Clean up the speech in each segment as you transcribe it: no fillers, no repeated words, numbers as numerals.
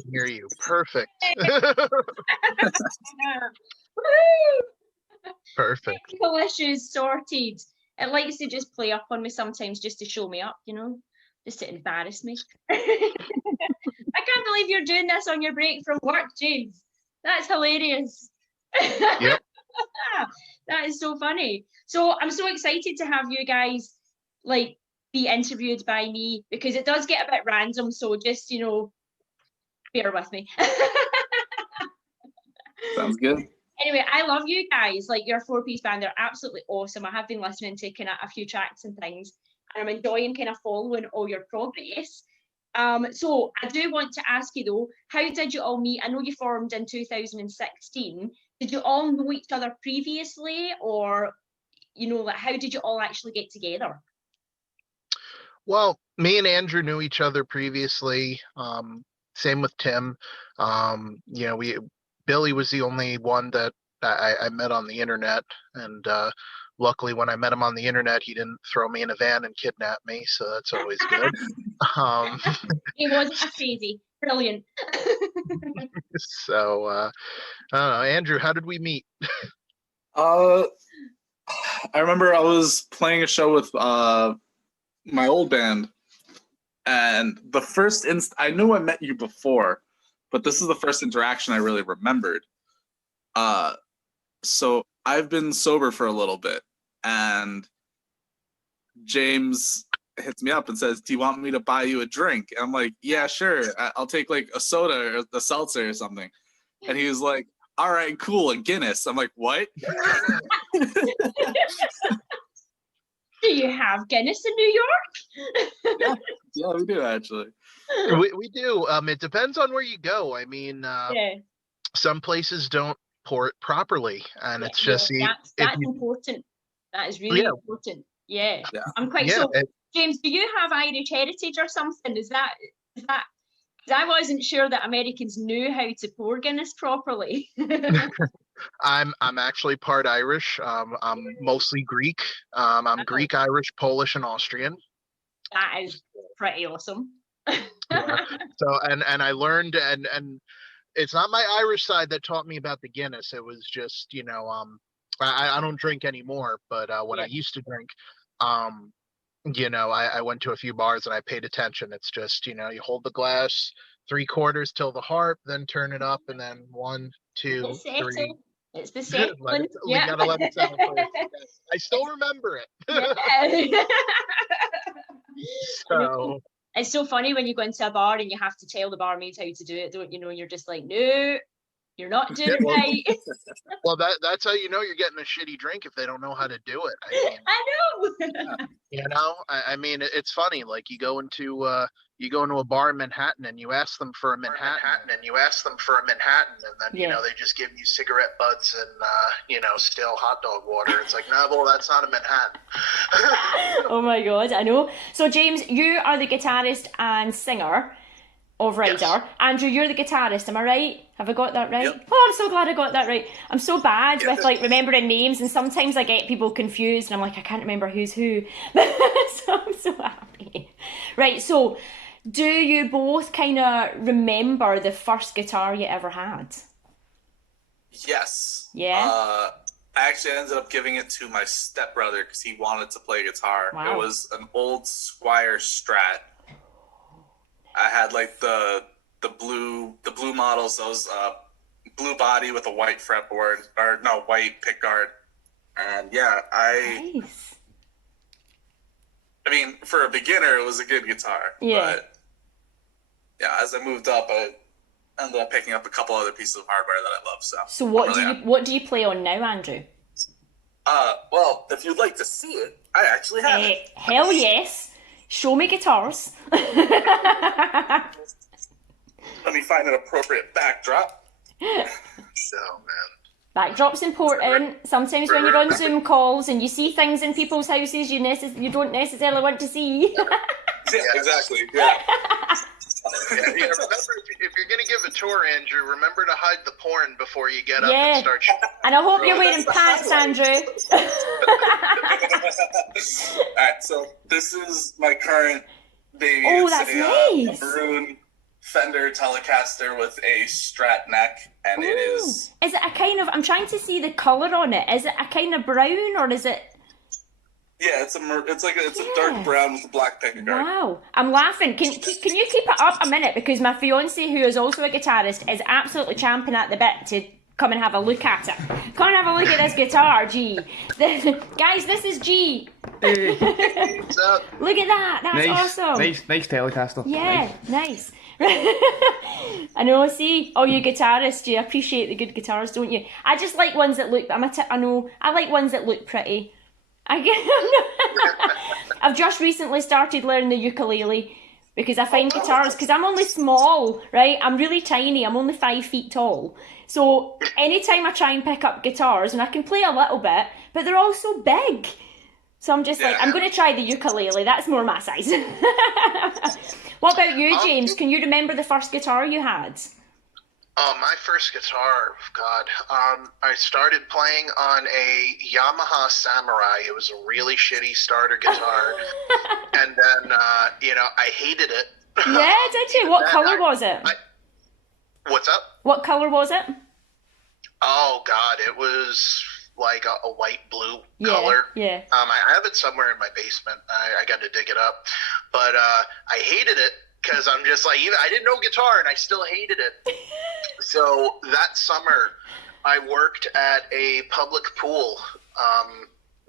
can hear you. Perfect. Perfect. Technical issues sorted. It likes to just play up on me sometimes just to show me up, you know, just to embarrass me. I can't believe you're doing this on your break from work, James. That's hilarious. Yep. That is so funny. So I'm so excited to have you guys like be interviewed by me, because it does get a bit random. So just, you know, bear with me. Sounds good. Anyway, I love you guys. Like, your 4-piece band, they're absolutely awesome. I have been listening to kind of a few tracks and things, and I'm enjoying kind of following all your progress. So I do want to ask you though, how did you all meet? I know you formed in 2016. Did you all know each other previously, or, you know, like, how did you all actually get together? Well, me and Andrew knew each other previously. Same with Tim. You know, Billy was the only one that I met on the internet, and luckily when I met him on the internet, he didn't throw me in a van and kidnap me, so that's always good. He wasn't a crazy. Brilliant. So I don't know, Andrew, how did we meet? I remember I was playing a show with my old band, and the first I knew I met you before, but this is the first interaction I really remembered. So I've been sober for a little bit, and James hits me up and says, "Do you want me to buy you a drink?" And I'm like, "Yeah, sure. I'll take like a soda or a seltzer or something." And he was like, "All right, cool, a Guinness." I'm like, "What?" Do you have Guinness in New York? Yeah, we do actually. We do. It depends on where you go. I mean, Yeah. some places don't pour it properly, and it's just that's important. That is really important. Yeah. I'm quite so. James, do you have Irish heritage or something? Is that? Because I wasn't sure that Americans knew how to pour Guinness properly. I'm actually part Irish. I'm mostly Greek. I'm Greek, Irish, Polish, and Austrian. That is pretty awesome. Yeah. So and I learned, and it's not my Irish side that taught me about the Guinness. It was just, you know, I don't drink anymore, but when I used to drink, you know, I went to a few bars and I paid attention. It's just, you know, you hold the glass 3/4 till the heart, then turn it up, and then 1, 2, 3. It's the second one. We gotta let it settle first. I still remember it. Yeah. So it's so funny when you go into a bar and you have to tell the barmaid how to do it, don't you know? You're just like, no, you're not doing it right. Well, that's how you know you're getting a shitty drink, if they don't know how to do it. I know. You know, I mean, it's funny. Like, you go into a bar in Manhattan and you ask them for a Manhattan, and then you know, they just give you cigarette butts and you know, still hot dog water. It's like, no, well, that's not a Manhattan. Oh my god, I know. So James, you are the guitarist and singer of Ryder. Yes. Andrew, you're the guitarist, am I right? Have I got that right? Yep. Oh, I'm so glad I got that right. I'm so bad with like remembering names, and sometimes I get people confused and I'm like, I can't remember who's who. So I'm so happy. Right, so do you both kind of remember the first guitar you ever had? Yes. Yeah? I actually ended up giving it to my stepbrother because he wanted to play guitar. Wow. It was an old Squire Strat. I had like the blue models, those blue body with a white fretboard, or no, white pickguard. And yeah, nice. I mean, for a beginner, it was a good guitar. Yeah. But yeah, as I moved up, I ended up picking up a couple other pieces of hardware that I love. So what do you play on now, Andrew? Well, if you'd like to see it, I actually have it. Hell yes. Show me guitars. Let me find an appropriate backdrop. Oh, man. Backdrop's important. Sometimes when you're on Zoom calls and you see things in people's houses you don't necessarily want to see. Yeah, exactly. Yeah. Remember, if you're going to give a tour, Andrew, remember to hide the porn before you get up and start shooting. And I hope you're wearing pants, Andrew. Alright, so this is my current baby. Oh, that's nice. A maroon Fender Telecaster with a Strat neck, and it is... Is it a kind of... I'm trying to see the colour on it. Is it a kind of brown, or is it... Yeah, it's a dark brown with a black pickguard. Wow, I'm laughing. Can you keep it up a minute, because my fiance, who is also a guitarist, is absolutely champing at the bit to come and have a look at it. Come and have a look at this guitar, G. Guys, this is G. What's up? Look at that. That's awesome. Nice Telecaster. Yeah, nice. I know. See, all you guitarists, you appreciate the good guitars, don't you? I just like ones that look. I know. I like ones that look pretty. I've just recently started learning the ukulele because I find guitars, because I'm only small, right? I'm really tiny. I'm only 5 feet tall. So anytime I try and pick up guitars, and I can play a little bit, but they're all so big. So I'm just like, I'm going to try the ukulele. That's more my size. What about you, James? Can you remember the first guitar you had? Oh, my first guitar, God. I started playing on a Yamaha Samurai. It was a really shitty starter guitar. And then, I hated it. Yeah, did you? What colour was it? What's up? What colour was it? Oh, God, it was like a white-blue color. Yeah. I have it somewhere in my basement. I got to dig it up. But I hated it because I'm just like, I didn't know guitar, and I still hated it. So that summer, I worked at a public pool.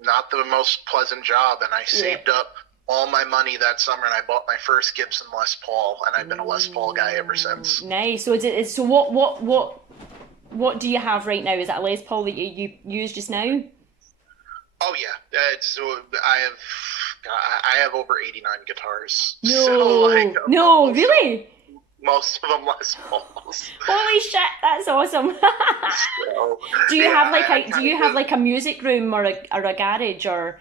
Not the most pleasant job, and I saved up all my money that summer, and I bought my first Gibson Les Paul, and I've been a Les Paul guy ever since. Nice. So what do you have right now? Is that a Les Paul that you used just now? Oh yeah, I have over 89 guitars. No, so, no, really? Most of them Les Pauls. Holy shit, that's awesome. So, do you have like a music room or a garage or?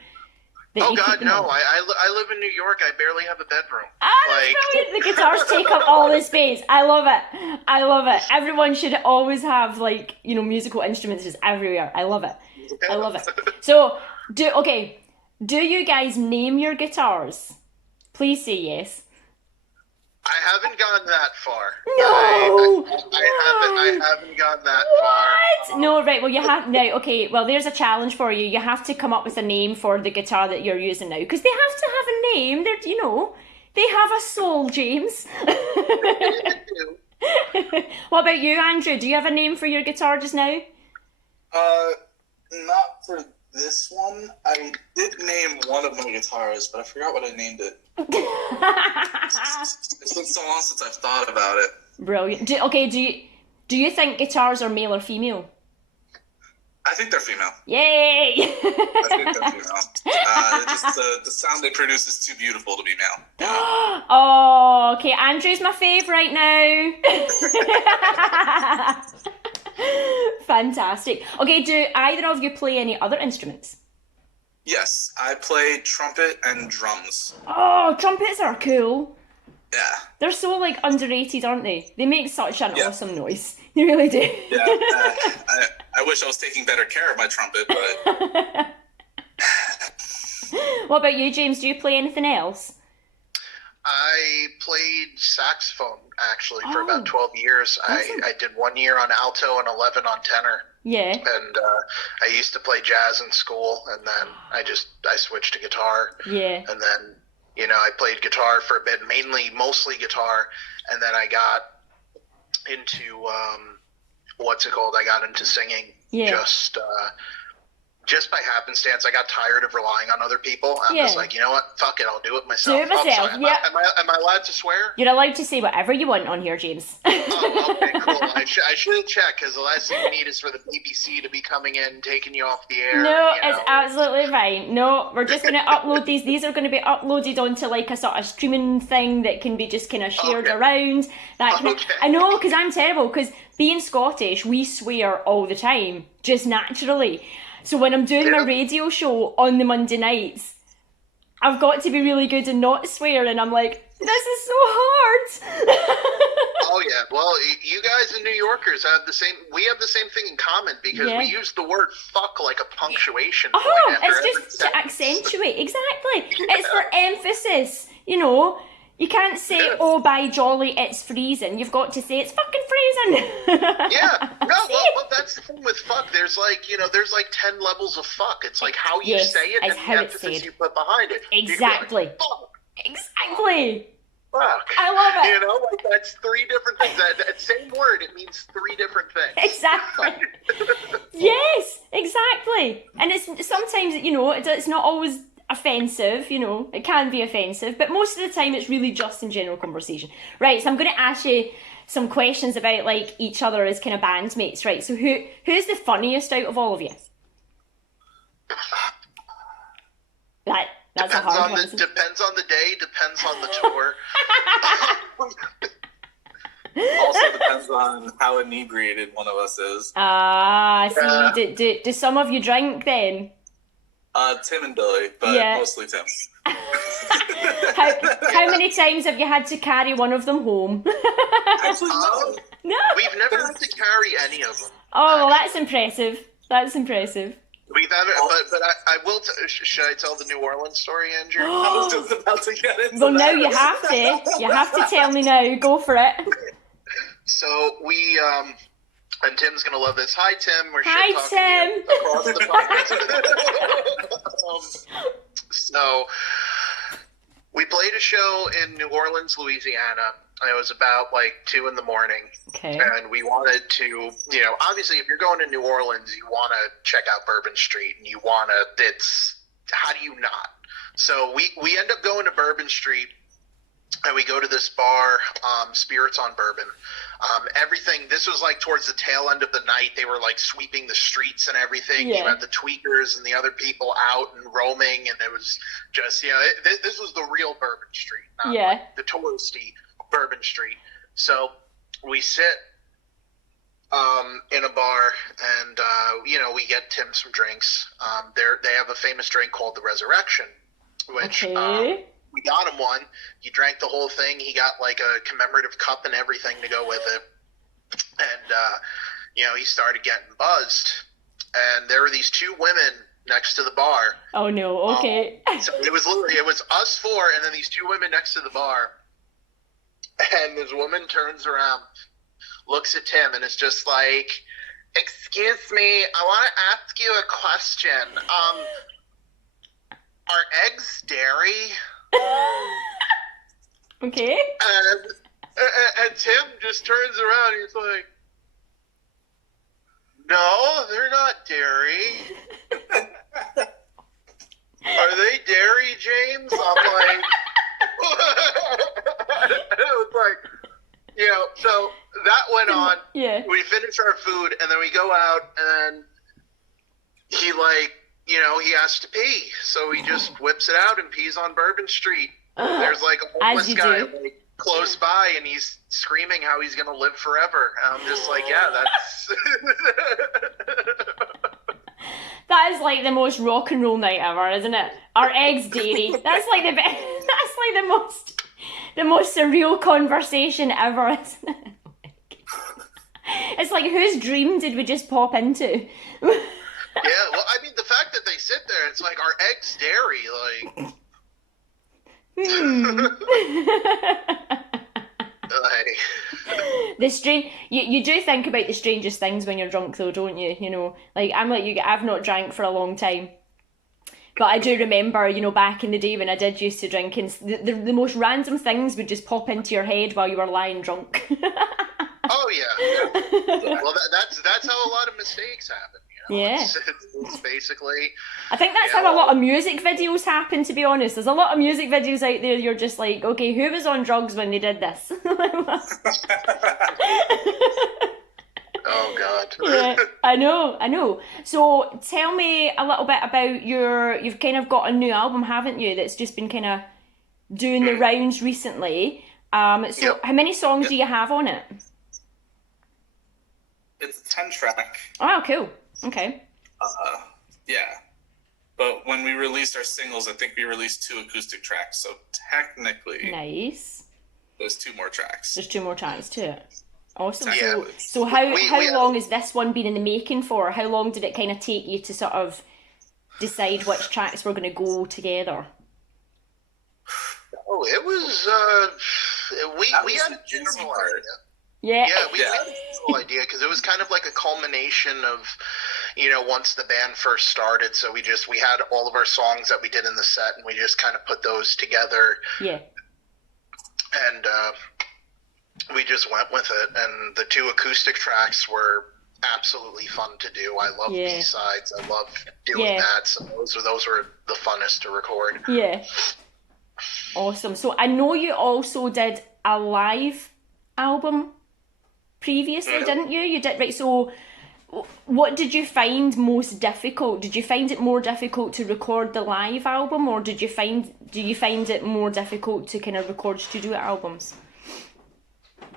Oh God, no! I live in New York. I barely have a bedroom. That's brilliant. The guitars take up all the space. I love it. Everyone should always have musical instruments just everywhere. I love it. So do you guys name your guitars? Please say yes. I haven't gone that far. No, I haven't gone that far. What? No, right. Well, you have now. Okay. Well, there's a challenge for you. You have to come up with a name for the guitar that you're using now, because they have to have a name. They have a soul, James. What about you, Andrew? Do you have a name for your guitar just now? Not for this one. I did name one of my guitars, but I forgot what I named it. It's been so long since I've thought about it. Brilliant. Do you think guitars are male or female? I think they're female. Yay! I think they're female. Just the sound they produce is too beautiful to be male. Oh, okay. Andrew's my fave right now. Fantastic. Okay, do either of you play any other instruments? Yes, I play trumpet and drums. Oh, trumpets are cool. Yeah. They're so underrated, aren't they? They make such an awesome noise. They really do. Yeah. I wish I was taking better care of my trumpet, but... What about you, James? Do you play anything else? I played saxophone, actually, for about 12 years. Awesome. I did 1 year on alto and 11 on tenor. Yeah. And I used to play jazz in school, and then I switched to guitar. Yeah. And then, I played guitar for a bit, mostly guitar, and then I got into, I got into singing. Yeah. Just by happenstance. I got tired of relying on other people. I'm just like, you know what? Fuck it, I'll do it myself. Do it myself. Am I allowed to swear? You're allowed to say whatever you want on here, James. Oh, okay, cool. I should check, because the last thing you need is for the BBC to be coming in, taking you off the air. No, it's absolutely fine. No, we're just going to upload these. These are going to be uploaded onto a sort of streaming thing that can be just kind of shared around. I know, because I'm terrible, because being Scottish, we swear all the time, just naturally. So when I'm doing my radio show on the Monday nights, I've got to be really good and not swear, and I'm like, this is so hard. Oh yeah, well, you guys and New Yorkers have the same thing in common, because we use the word fuck like a punctuation point. It's just to accentuate, exactly. It's for emphasis, You can't say, "Oh, by jolly, it's freezing." You've got to say, "It's fucking freezing." Yeah. No, well, that's the thing with fuck. There's like, there's like 10 levels of fuck. It's like how you say it and the emphasis you put behind it. Exactly. Like, fuck. Exactly. Fuck. I love it. Like that's 3 different things. That same word, it means 3 different things. Exactly. Yes, exactly. And it's sometimes, it's not always offensive, it can be offensive, but most of the time it's really just in general conversation. Right, so I'm going to ask you some questions about like each other as kind of bandmates, right? So who's the funniest out of all of you? That's a hard one. Depends on the day, depends on the tour. Also depends on how inebriated one of us is. See, do some of you drink then? Tim and Billy, but mostly Tim. How many times have you had to carry one of them home? Actually, no. No? We've never had to carry any of them. Oh, well, that's impressive. That's impressive. We've never, but I will. Should I tell the New Orleans story, Andrew? I was just about to get into well, that. now you have to. You have to tell me now. Go for it. So we, and Tim's gonna love this. Hi, Tim. We're Hi, Tim. Across the podcast. So we played a show in New Orleans, Louisiana. It was about like 2 a.m. Okay. And we wanted to, obviously if you're going to New Orleans, you want to check out Bourbon Street, and you want to, how do you not? So we end up going to Bourbon Street, and we go to this bar, Spirits on Bourbon. This was like towards the tail end of the night. They were like sweeping the streets and everything. Yeah. You had the tweakers and the other people out and roaming, and it was just, this was the real Bourbon Street, not like the touristy Bourbon Street. So we sit in a bar, and we get Tim some drinks. They have a famous drink called the Resurrection, which we got him one. He drank the whole thing. He got like a commemorative cup and everything to go with it. And he started getting buzzed, and there were these 2 women next to the bar. Oh no, okay. So it was us 4 and then these 2 women next to the bar. And this woman turns around, looks at Tim, and is just like, "Excuse me, I want to ask you a question. Are eggs dairy?" Okay. And Tim just turns around, and he's like, "No, they're not dairy." "Are they dairy, James?" I'm like, it was like, so that went on. Yeah. We finished our food, and then we go out, and he he has to pee. So he just whips it out and pees on Bourbon Street. There's like a homeless guy like close by, and he's screaming how he's going to live forever. And I'm just like, yeah, that's... That is like the most rock and roll night ever, isn't it? Our eggs dairy. That's like the best. That's like the most surreal conversation ever, isn't it? It's like, whose dream did we just pop into? Yeah, well, I mean, the fact that they sit there, it's like, our eggs dairy, like... The strange, you do think about the strangest things when you're drunk, though, don't you? Like, I'm like you, I've not drank for a long time, but I do remember, back in the day when I did used to drink, and the most random things would just pop into your head while you were lying drunk. Oh yeah. Well, that's how a lot of mistakes happen. Yeah. It's basically. I think that's how a lot of music videos happen, to be honest. There's a lot of music videos out there, you're just like, okay, who was on drugs when they did this? Oh, God. Yeah, I know. So tell me a little bit about you've kind of got a new album, haven't you, that's just been kind of doing the rounds recently. So how many songs do you have on it? It's a 10-track. Oh, cool. Okay. Yeah. But when we released our singles, I think we released 2 acoustic tracks. So technically, nice. There's 2 more tracks. There's 2 more tracks to it. Awesome. Yeah. So how long has this one been in the making for? How long did it kind of take you to sort of decide which tracks were going to go together? Oh, it was. We had a general idea. Yeah. Yeah, we had a general idea because it was kind of like a culmination of, once the band first started. So we had all of our songs that we did in the set, and we just kind of put those together. Yeah. And we just went with it. And the 2 acoustic tracks were absolutely fun to do. I love B-sides. I love doing that. So those were the funnest to record. Yeah. Awesome. So I know you also did a live album previously, didn't you? You did, right? So what did you find most difficult? Did you find it more difficult to record the live album, or do you find it more difficult to kind of record studio albums?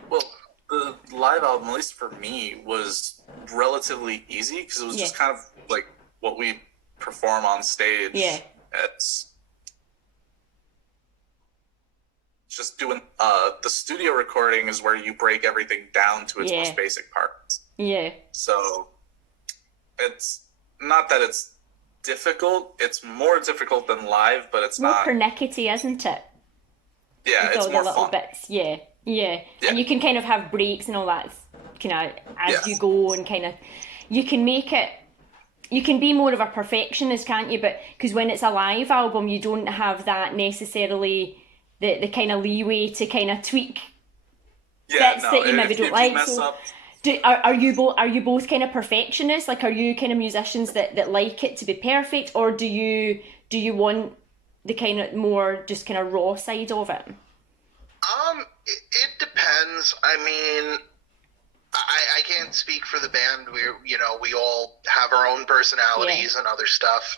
Well, the live album, at least for me, was relatively easy because it was just kind of like what we perform on stage. Yeah. It's just doing the studio recording is where you break everything down to its most basic parts. Yeah. So it's not that it's difficult. It's more difficult than live, but it's more not pernickety, isn't it? Yeah, with it's all more the little fun. bits. Yeah. And you can kind of have breaks and all that kind of as you go, and kind of you can make it. You can be more of a perfectionist, can't you? But because when it's a live album, you don't have that necessarily the kind of leeway to kind of tweak bits that you maybe don't like. So, are you both kind of perfectionists? Like, are you kind of musicians that like it to be perfect, or do you want the kind of more just kind of raw side of it? It depends. I mean, I can't speak for the band. We all have our own personalities and other stuff.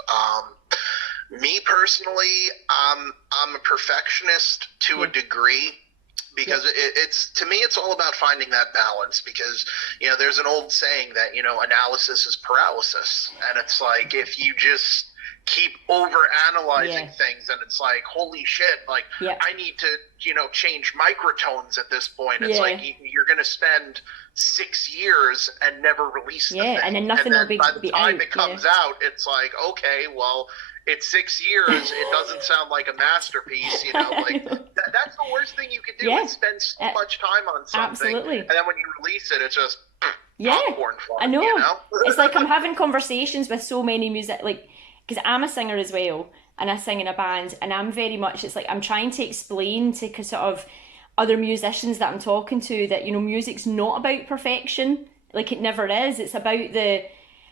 Me personally, I'm a perfectionist to a degree, because it's to me it's all about finding that balance, because there's an old saying that analysis is paralysis, and it's like if you just keep over analyzing things, and it's like, holy shit, like I need to change microtones at this point. It's like you're gonna spend 6 years and never release the thing, and then nothing will be by the time out, it comes out, it's like, okay, well, it's 6 years. It doesn't sound like a masterpiece, like that's the worst thing you could do. Is spend so much time on something, and then when you release it, it's just popcorn fun. I know. It's like I'm having conversations with so many because I'm a singer as well, and I sing in a band, and I'm very much, it's like I'm trying to explain to sort of other musicians that I'm talking to that music's not about perfection. Like, it never is. It's about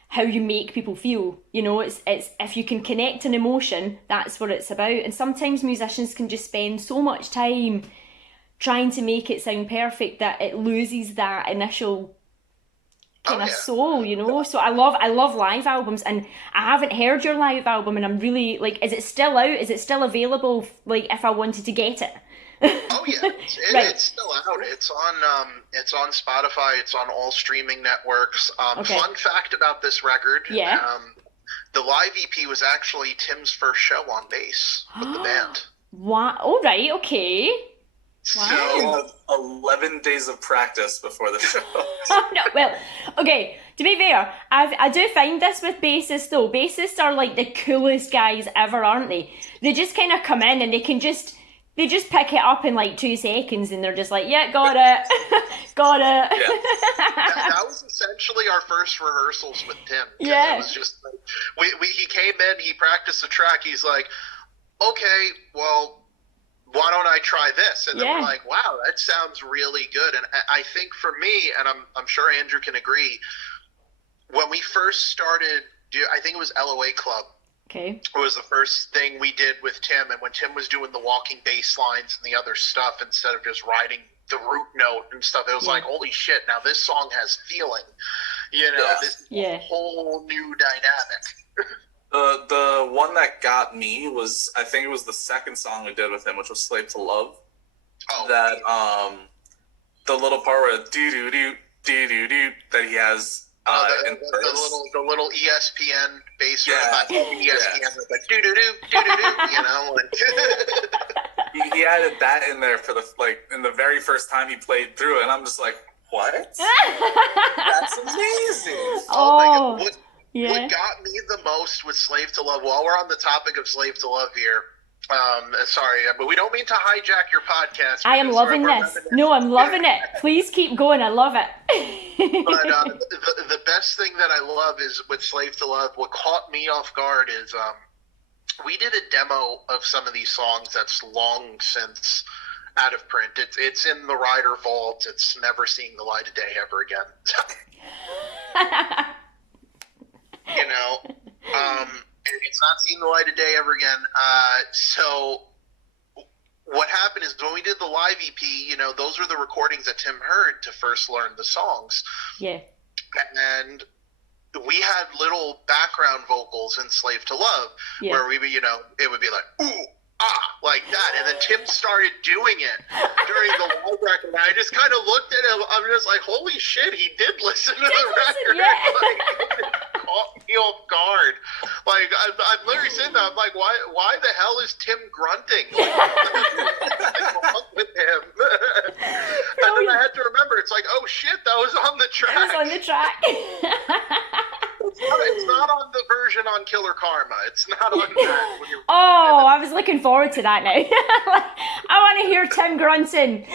how you make people feel. It's if you can connect an emotion, that's what it's about. And sometimes musicians can just spend so much time trying to make it sound perfect that it loses that initial kind of soul, So I love live albums, and I haven't heard your live album, and I'm really like, is it still out? Is it still available? Like, if I wanted to get it? Oh yeah, it's still out. It's on Spotify. It's on all streaming networks. Fun fact about this record: the live EP was actually Tim's first show on bass with the band. Wow! All right, okay. Wow. So 11 days of practice before the show. No, well, okay, to be fair, I do find this with bassists though. Bassists are like the coolest guys ever, aren't they? They just kind of come in and they just pick it up in like 2 seconds, and they're just like, yeah, got it. Got it. Yeah. That was essentially our first rehearsals with Tim. It was just like, he came in, he practiced the track, he's like, okay, well, why don't I try this? And then we're like, wow, that sounds really good. And I think for me, and I'm sure Andrew can agree, when we first started, I think it was LOA Club. Okay. It was the first thing we did with Tim. And when Tim was doing the walking bass lines and the other stuff, instead of just riding the root note and stuff, it was like, holy shit, now this song has feeling. This is a whole new dynamic. The one that got me was, I think it was the second song we did with him, which was "Slave to Love." That the little part where do do do do do do that he has the little ESPN bass ESPN with like do do do do do do, he added that in there for in the very first time he played through it, and I'm just like, what? That's amazing. Oh my God. What got me the most with Slave to Love, while we're on the topic of Slave to Love here, Sorry, but we don't mean to hijack your podcast. I am loving this. No, I'm loving it. Please keep going. I love it. But the best thing that I love is with Slave to Love, what caught me off guard is we did a demo of some of these songs that's long since out of print. It's in the Ryder vault. It's never seeing the light of day ever again. You know, it's not seeing the light of day ever again. So what happened is when we did the live EP, you know, those were the recordings that Tim heard to first learn the songs. Yeah. And we had little background vocals in Slave to Love where we, you know, it would be like, ooh, ah, like that. And then Tim started doing it during the live record. And I just kind of looked at him. I'm just like, holy shit, he did listen to the record. Yeah. Like, it caught me off guard. Like, I'm literally sitting there. I'm like, why the hell is Tim grunting? Like, what's wrong with him? And then I had to remember, it's like, oh shit, that was on the track. It was on the track. It's not on the version on Killer Karma. It's not on that. Oh, I was looking forward to that now. I want to hear Tim grunting.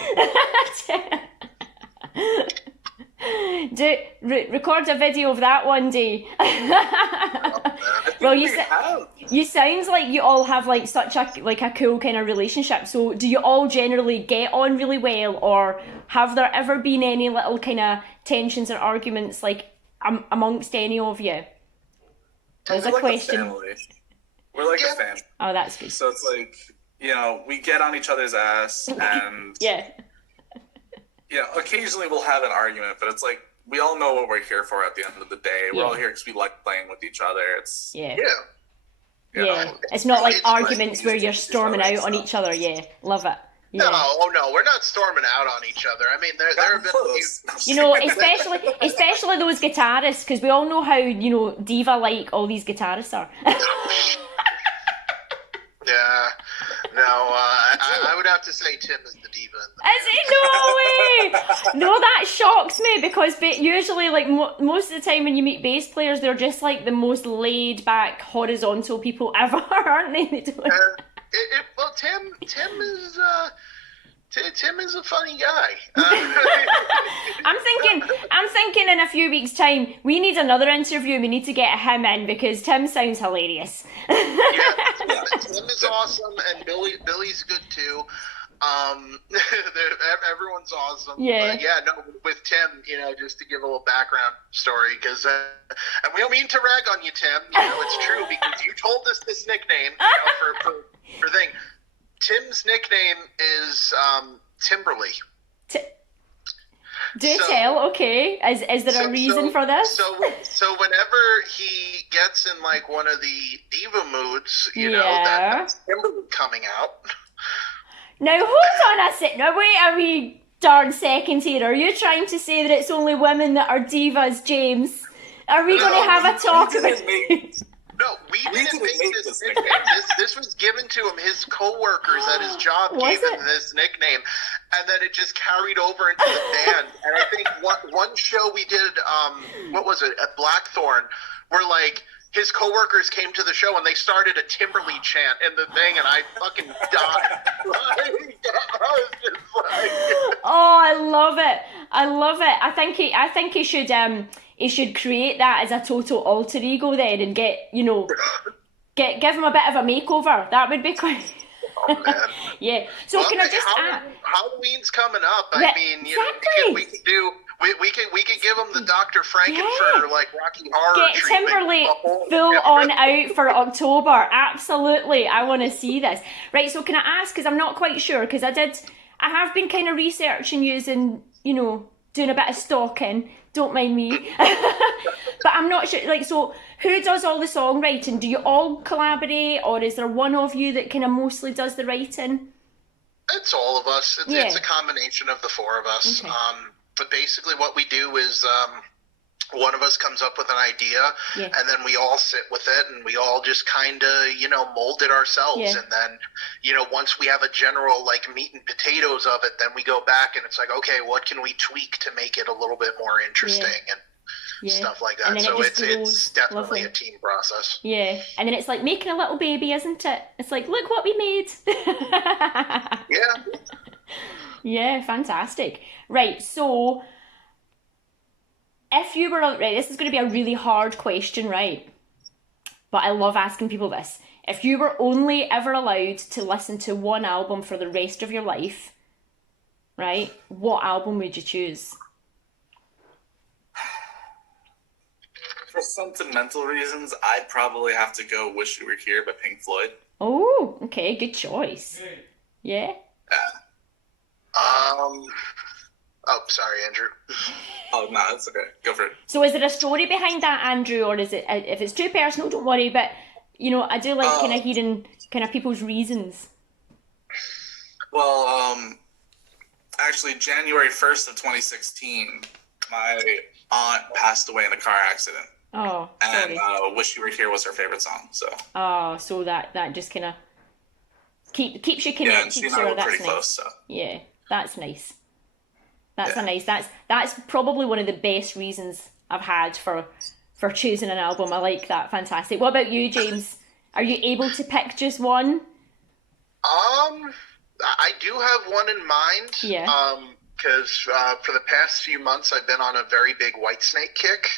Record a video of that one day. Well, you sounds like you all have like such a cool kind of relationship. So do you all generally get on really well, or have there ever been any little kind of tensions or arguments like amongst any of you? There's a question. We're like a family. Oh, that's good. So it's like, you know, we get on each other's ass and yeah. You know, occasionally we'll have an argument, but it's like we all know what we're here for at the end of the day. We're all here because we like playing with each other. It's yeah. know, it's not like arguments where you're storming out on each other. Yeah, love it. Yeah. No, we're not storming out on each other. I mean, there have been a few... You know, especially those guitarists, because we all know how, you know, diva-like all these guitarists are. Yeah, no, I would have to say Tim is the diva. Is it? No way! No, that shocks me, because usually, like, most of the time when you meet bass players, they're just, like, the most laid-back, horizontal people ever, aren't they? They don't... Well, Tim is a funny guy. I'm thinking in a few weeks' time we need another interview. We need to get him in because Tim sounds hilarious. Yeah, Tim is awesome, and Billy's good too. Everyone's awesome. Yeah. But yeah, no, with Tim, you know, just to give a little background story, because and we don't mean to rag on you, Tim. You know, it's true because you told us this nickname, you know, for thing. Tim's nickname is Timberly. Do tell, okay. Is there a reason for this? So whenever he gets in like one of the diva moods, you know, that's Timberly coming out. Now hold on a sec. Now wait a wee darn second here. Are you trying to say that it's only women that are divas, James? Are we going to have a talk about it? No, we didn't make this nickname. This was given to him. His co-workers at his job gave him this nickname, and then it just carried over into the band. And I think one show we did, what was it, at Blackthorn, where like his co-workers came to the show and they started a Timberly chant in the thing, and I fucking died. I was just like... Oh, I love it. I love it. I think he should create that as a total alter ego then, and give him a bit of a makeover. That would be quite... Oh, man. Yeah. So can I just add... Halloween's coming up. I mean, you know, we could do... We could give him the Dr. Frankenfurter like Rocky Horror treatment. Get Timberlake full on out for October. Absolutely, I want to see this. Right, so can I ask? Because I'm not quite sure. Because I have been kind of researching using, you know, doing a bit of stalking. Don't mind me. But I'm not sure. Like, so who does all the songwriting? Do you all collaborate, or is there one of you that kind of mostly does the writing? It's all of us. It's a combination of the four of us. Okay. But basically what we do is one of us comes up with an idea, and then we all sit with it, and we all just kind of, you know, mold it ourselves. And then, you know, once we have a general, like, meat and potatoes of it, then we go back and it's like, okay, what can we tweak to make it a little bit more interesting? And stuff like And that. then So it just it's definitely lovely. a team process. Yeah, and then it's like making a little baby, isn't it? It's like, look what we made. Yeah. Yeah, fantastic. Right, so if you were, right, this is going to be a really hard question, right? But I love asking people this. If you were only ever allowed to listen to one album for the rest of your life, right, what album would you choose? For sentimental reasons, I'd probably have to go "Wish You Were Here" by Pink Floyd. Oh, okay, good choice. Yeah. Oh, sorry, Andrew. Oh no, it's okay. Go for it. So is there a story behind that, Andrew, or is it, if it's too personal, don't worry, but you know, I do like kind of hearing kind of people's reasons. Well, actually, January 1st of 2016, my aunt passed away in a car accident. Oh, and sorry. "Wish You Were Here" was her favorite song. So. Oh, so that just kind of keeps you connected. Yeah, and she and I were that's pretty nice. close. So. Yeah, that's nice. That's a nice. That's probably one of the best reasons I've had for choosing an album. I like that. Fantastic. What about you, James? Are you able to pick just one? I do have one in mind. Yeah. Because for the past few months, I've been on a very big Whitesnake kick.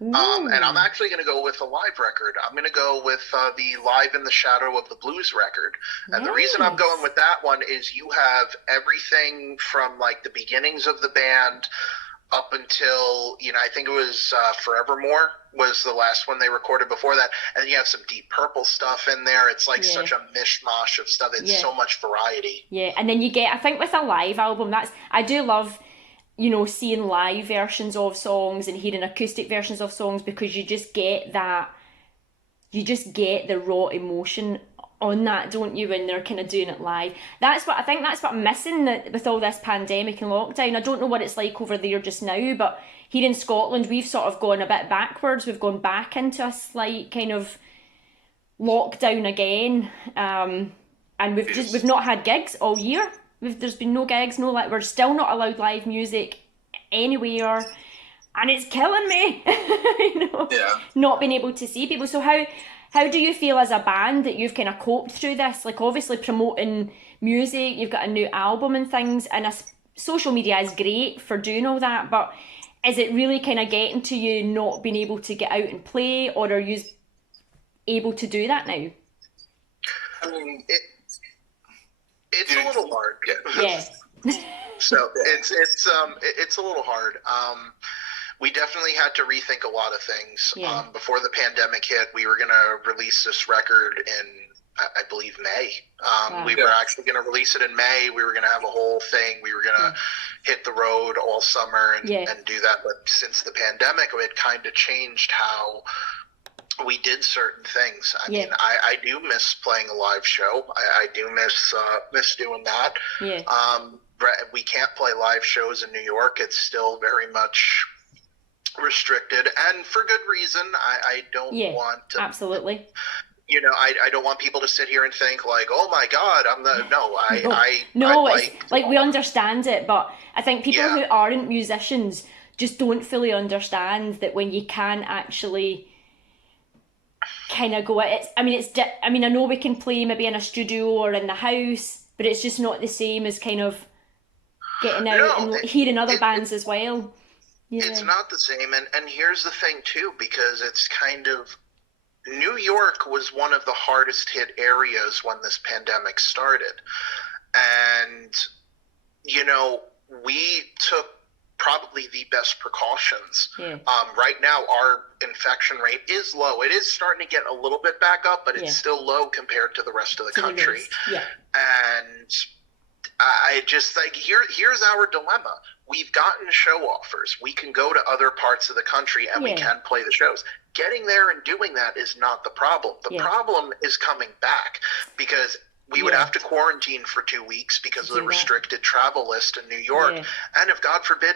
And I'm actually going to go with a live record. I'm going to go with the Live in the Shadow of the Blues record. And the reason I'm going with that one is you have everything from like the beginnings of the band up until, I think it was Forevermore was the last one they recorded before that. And you have some Deep Purple stuff in there. It's like such a mishmash of stuff. It's so much variety. Yeah, and then you get, I think with a live album, I do love, seeing live versions of songs and hearing acoustic versions of songs, because you just get the raw emotion on that, don't you, when they're kind of doing it live. That's what I'm missing with all this pandemic and lockdown. I don't know what it's like over there just now, but here in Scotland, we've sort of gone a bit backwards. We've gone back into a slight kind of lockdown again, and we've not had gigs all year. There's been no gigs, we're still not allowed live music anywhere, and it's killing me. Not being able to see people. So how do you feel as a band that you've kind of coped through this? Like, obviously promoting music, you've got a new album and things, and social media is great for doing all that, but is it really kind of getting to you not being able to get out and play, or are you able to do that now? I mean, it's a little hard. Yeah. So it's a little hard. We definitely had to rethink a lot of things. Yeah. Before the pandemic hit, we were going to release this record in, I believe, May. We were actually going to release it in May. We were going to have a whole thing. We were going to hit the road all summer and do that. But since the pandemic, it kind of changed how we did certain things. I mean, I do miss playing a live show. I do miss doing that. Yeah. We can't play live shows in New York. It's still very much restricted, and for good reason. I don't want to, absolutely. I don't want people to sit here and think like, oh my God, we understand it, but I think people who aren't musicians just don't fully understand that when you can actually kind of go, I know we can play maybe in a studio or in the house, but it's just not the same as kind of getting out and hearing other bands as well. Yeah. It's not the same, and here's the thing too, because it's kind of, New York was one of the hardest hit areas when this pandemic started, and we took probably the best precautions. Right now our infection rate is low. It is starting to get a little bit back up, but it's still low compared to the rest of the country. And I just think here's our dilemma. We've gotten show offers. We can go to other parts of the country and we can play the shows. Getting there and doing that is not the problem. The problem is coming back, because we would have to quarantine for 2 weeks because of the restricted travel list in New York. And if God forbid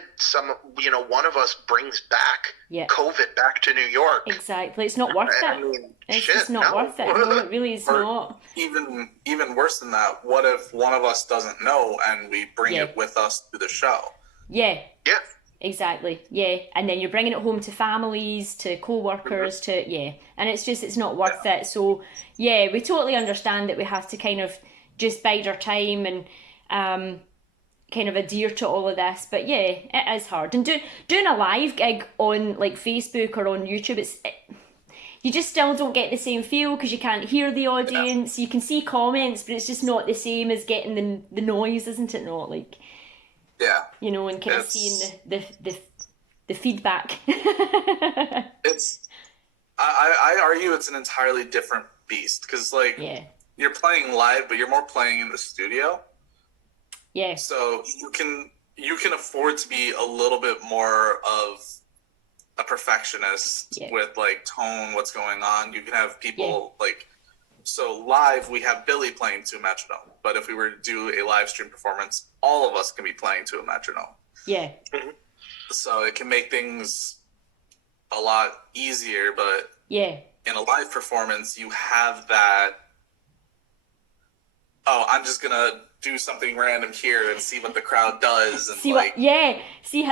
one of us brings back COVID back to New York. Exactly. It's not worth it. It's just not worth it. No, it really is not. Even worse than that, what if one of us doesn't know and we bring it with us to the show? Yeah. Exactly. Yeah. And then you're bringing it home to families, to co-workers, to, yeah. And it's not worth it. So, yeah, we totally understand that we have to kind of just bide our time and kind of adhere to all of this. But yeah, it is hard. And doing a live gig on like Facebook or on YouTube, you just still don't get the same feel because you can't hear the audience. You can see comments, but it's just not the same as getting the noise, isn't it? Not like, yeah, you know, and kind of seeing the feedback. I argue it's an entirely different beast because like you're playing live, but you're more playing in the studio. Yeah. So you can afford to be a little bit more of a perfectionist with like tone, what's going on. You can have people like, so live we have Billy playing to a metronome, but if we were to do a live stream performance, all of us can be playing to a metronome. Yeah. So it can make things a lot easier, but in a live performance you have that, oh, I'm just gonna do something random here and see what the crowd does and see how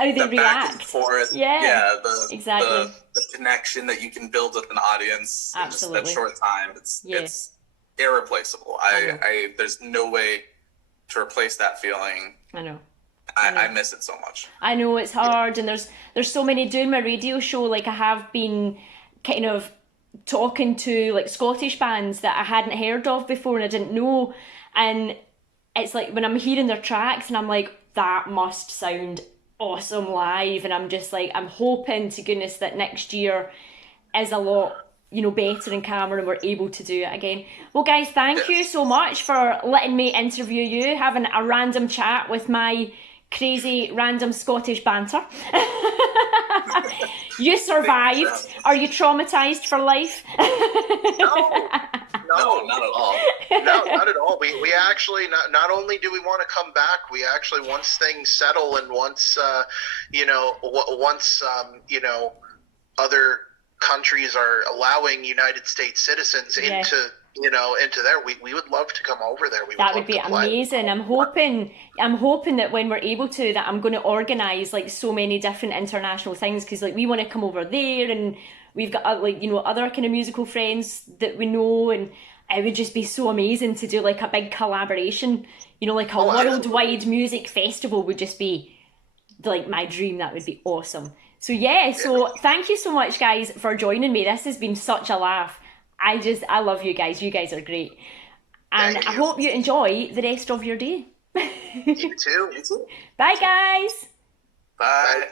they react. Back and forth. Exactly. The connection that you can build with an audience in just that short time. It's irreplaceable. I there's no way to replace that feeling. I know. I miss it so much. I know it's hard, and there's so many. Doing my radio show, like I have been kind of talking to like Scottish bands that I hadn't heard of before and I didn't know, and it's like when I'm hearing their tracks and I'm like, that must sound awesome live, and I'm just like, I'm hoping to goodness that next year is a lot, you know, better in camera and we're able to do it again. Well guys, thank you so much for letting me interview you, having a random chat with my crazy random Scottish banter. You survived. Are you traumatized for life? No, not at all. No, not at all. We actually, not only do we want to come back, we actually, once things settle and once, other countries are allowing United States citizens into there, we would love to come over there. That would be amazing. I'm hoping that when we're able to, that I'm going to organise like so many different international things, because like we want to come over there, and we've got other kind of musical friends that we know, and it would just be so amazing to do like a big collaboration, like a worldwide music festival would just be like my dream. That would be awesome. So so thank you so much guys for joining me. This has been such a laugh. I love you guys. You guys are great. And I hope you enjoy the rest of your day. You too. Bye guys. Bye.